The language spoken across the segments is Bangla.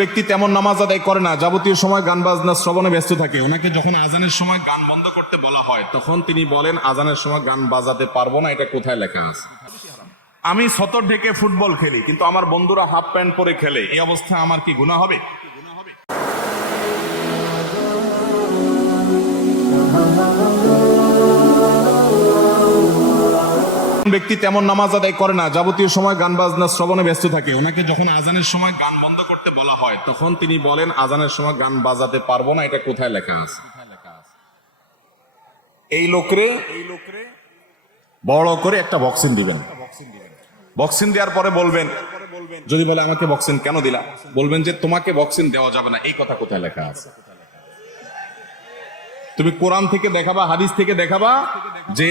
ব্যক্তি তেমন নামাজ আদায় করে না, যাবতীয় সময় গান বাজনা শ্রবণে ব্যস্ত থাকে। ওনাকে যখন আজানের সময় গান বন্ধ করতে বলা হয় তখন তিনি বলেন আজানের সময় গান বাজাতে পারবো না। এটা কোথায় লেখা আছে? আমি সতর ঢেকে ফুটবল খেলি কিন্তু আমার বন্ধুরা হাফ প্যান্ট পরে খেলে, এই অবস্থায় আমার কি গুনাহ হবে? ব্যক্তি তেমন নামাজ আদায় করে না, যাবতীয় সময় গান বাজনা শ্রবণে ব্যস্ত থাকে। ওনাকে যখন আজানের সময় গান বন্ধ করতে বলা হয় তখন তিনি বলেন আজানের সময় গান বাজাতে পারবো না। এটা কোথায় লেখা আছে? এই লোকরে বড় করে একটা বক্সিং দিবেন। বক্সিং দেওয়ার পরে বলবেন, যদি বলে আমাকে বক্সিং কেন দিলা, বলবেন যে তোমাকে বক্সিং দেওয়া যাবে না। এই কথা কোথায় লেখা আছে? তুমি কোরআন থেকে দেখাবা, হাদিস থেকে দেখাবা যে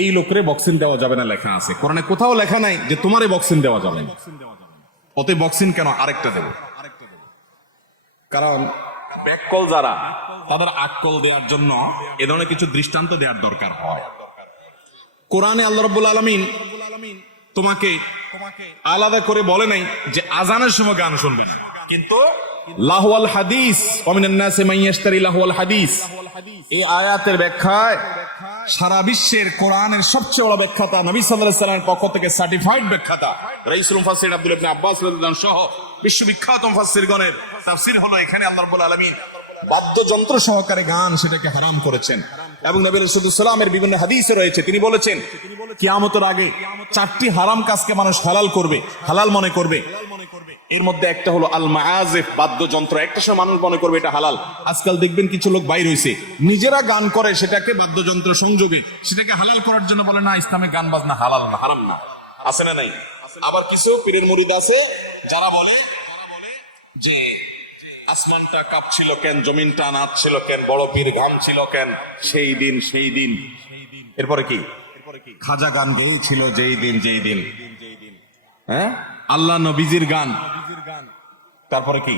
এই লোকরে বক্সিং দেওয়া যাবে না লেখা আছে। কোরআনে কোথাও লেখা নাই যে তোমারে বক্সিং দেওয়া যাবে না। অতএব বক্সিং কেন, আরেকটা দেব। কারণ ব্যাককল যারা, তাদের আক্কল দেওয়ার জন্য এ ধরনের কিছু দৃষ্টান্ত দেওয়ার দরকার হয়। কোরআনে আল্লাহ রাব্বুল আলামিন তোমাকে আলাদা করে বলে নাই যে আজানের সময় গান শুনবে না, কিন্তু লাহওয়াল হাদিস ওয়া মিনান নাসি মান ইয়াশতারি লাহওয়াল হাদিস, এই আয়াতের ব্যাখ্যায় সারা বিশ্বের কোরআনের সবচেয়ে বড় ব্যাখ্যাতা, নবী সাল্লাল্লাহু আলাইহি ওয়াসাল্লামের পক্ষ থেকে সার্টিফাইড ব্যাখ্যাতা রাইসুল মুফাসসিরিন আব্দুল্লাহ ইবনে আব্বাস রাদিয়াল্লাহু আনহু সহ বিশ্ববিখ্যাত মুফাসসিরগণের তাফসীর হলো এখানে আল্লাহ রাব্বুল আলামিন বাদ্যযন্ত্র সহকারে গান সেটাকে হারাম করেছেন। এবং নবী রাসূলুল্লাহ সাল্লাল্লাহু আলাইহি ওয়াসাল্লামের বিভিন্ন হাদিসে রয়েছে, তিনি বলেছেন কিয়ামতের আগে চারটি হারাম কাজকে মানুষ হালাল করবে, হালাল মনে করবে। এর মধ্যে একটা হলো আল মাআজিফ, বাদ্যযন্ত্র। একটা সময় মানুষ মনে করবে এটা হালাল। আজকাল দেখবেন কিছু লোক বাইর হইছে, নিজেরা গান করে সেটাকে বাদ্যযন্ত্র সংযোগে সেটাকে হালাল করার জন্য বলে না ইসলামে গান বাজনা হালাল না, হারাম না। আছে না নাই? আবার কিছু পীরের মুরিদ আছে যারা বলে যে আসমানটা কাঁপছিল কেন, জমিনটা নাচছিল কেন, বড় পীর ঘামছিল কেন সেই দিন। এরপরে কি? খাজা গান গেয়েছিল যেই দিন। হ্যাঁ, আল্লাহ নবীজির গান। তারপরে কি?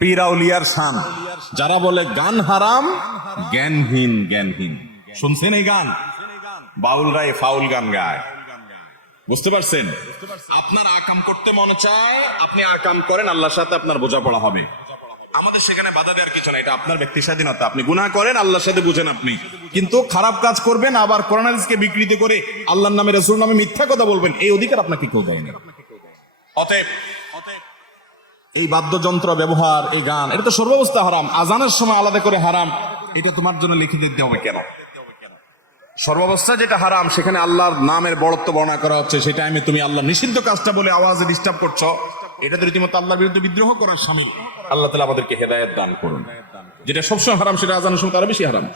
পীর আউলিয়ার শান। যারা বলে গান হারাম, জ্ঞানহীন। শুনছেন এই গান? বাউলরাই ফাউল গান গায়। বুঝতে পারছেন? আপনার আকাম করতে মনে চায়, আপনি আকাম করেন, আল্লাহর সাথে আপনার বোঝাপড়া হবে। আমাদের সেখানে বাধা দেওয়ার কিছু না, এটা আপনার ব্যক্তি স্বাধীনতা। আপনি গুনাহ করেন, আল্লাহর সাথে বুঝেন আপনি, কিন্তু খারাপ কাজ করবেন আবার কোরআন হাদিসকে বিকৃতি করে আল্লাহর নামে রাসূল নামে মিথ্যা কথা বলবেন, এই অধিকার আপনাকে কেউ দেয় না। অতএব এই বাদ্যযন্ত্র ব্যবহার, এই গান, এটা তো সর্বাবস্থা হারাম। আজানের সময় আলাদা করে হারাম, এটা তোমার জন্য লিখে দিতে হবে কেন? সর্বাবস্থা যেটা হারাম সেখানে আল্লাহর নামের বড়ত্ব বর্ণনা করা হচ্ছে, সেটা আমি তুমি আল্লাহ নিষিদ্ধ কাজটা বলে আওয়াজে ডিস্টার্ব করছো, এটা তো রীতিমতো আল্লাহর বিরুদ্ধে বিদ্রোহ করার শামিল। আল্লাহ তাআলা আমাদেরকে হেদায়েত দান করুন। যেটা সবসময় হারাম সেটা আজানের সময় আরো বেশি হারাম।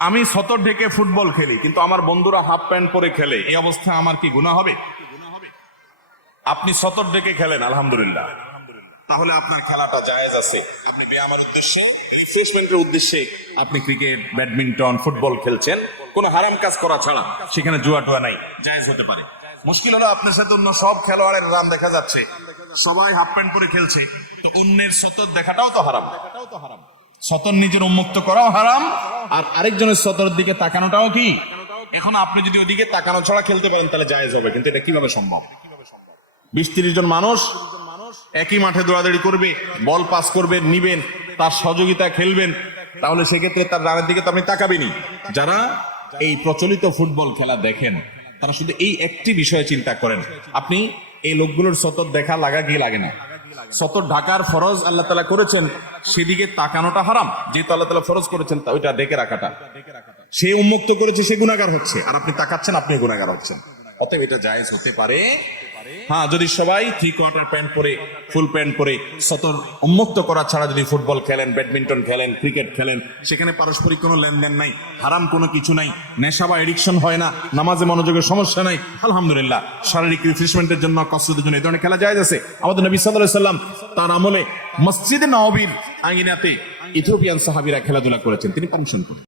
আমি সতর ঢেকে ফুটবল খেলি কিন্তু আমার বন্ধুরা হাফ প্যান্ট পরে খেলে, এই অবস্থায় আমার কি গুনাহ হবে? আপনি সতর ঢেকে খেলেন, আলহামদুলিল্লাহ, তাহলে আপনার খেলাটা জায়েজ আছে। আপনি ব্যায়ামের উদ্দেশ্যে, রিফ্রেশমেন্টের উদ্দেশ্যে আপনি ক্রিকেট, ব্যাডমিন্টন, ফুটবল খেলছেন, কোনো হারাম কাজ করা ছাড়া। সেখানে জুয়া টুয়া নাই, জায়েজ হতে পারে। মুশকিল হলো আপনার সাথে অন্য সব খেলোয়াড়ের রান দেখা যাচ্ছে, সবাই হাফ প্যান্ট পরে খেলছে, তো অন্যের সতর দেখাটাও তো হারাম। সতর নিজের উন্মুক্ত করাও হারাম, আর আরেকজনের সতরের দিকে তাকানোটাও কি? এখন আপনি যদি ওইদিকে তাকানো ছাড়া খেলতে পারেন তাহলে জায়েজ হবে, কিন্তু এটা কিভাবে সম্ভব? 20-30 জন মানুষ একই মাঠে দৌড়াদৌড়ি করবে, বল পাস করবেন, নিবেন, তার সহযোগিতা খেলবেন, তাহলে সেক্ষেত্রে তার রানের দিকে তো আপনি তাকাবেনই। যারা এই প্রচলিত ফুটবল খেলা দেখেন তারা শুধু এই একটি বিষয়ে চিন্তা করেন, আপনি এই লোকগুলোর সতর দেখা লাগা কি লাগে না? সতর ঢাকার ফরজ আল্লাহ তাআলা করেছেন, সেদিকে তাকানোটা হারাম। যেহেতু আল্লাহ তাআলা ফরজ করেছেন ওইটা দেখে রাখাটা, সে উন্মুক্ত করেছে, সে গুনাহগার হচ্ছে, আর আপনি তাকাচ্ছেন, আপনি গুনাহগার হচ্ছেন। অতএব এটা জায়েজ হতে পারে, হ্যাঁ, যদি সবাই 3/4 প্যান্ট পরে, ফুল প্যান্ট পরে, সতর উন্মুক্ত করা ছাড়া যদি ফুটবল খেলেন, ব্যাডমিন্টন খেলেন, ক্রিকেট খেলেন, সেখানে পারস্পরিক কোনো লেনদেন নাই, হারাম কোনো কিছু নাই, নেশা বা এডিকশন হয় না, নামাজে মনোযোগের সমস্যা নাই, আলহামদুলিল্লাহ। শারীরিক রিফ্রেশমেন্টের জন্য, কসরতের জন্য এই ধরনের খেলা জায়েজ আছে। আমাদের নবী সাল্লাল্লাহু আলাইহি ওয়াসাল্লাম তার আমলে মসজিদে নববীর আঙ্গিনাতে ইথিওপিয়ান সাহাবীরা খেলাধুলা করেছেন, তিনি পারমিশন করেন।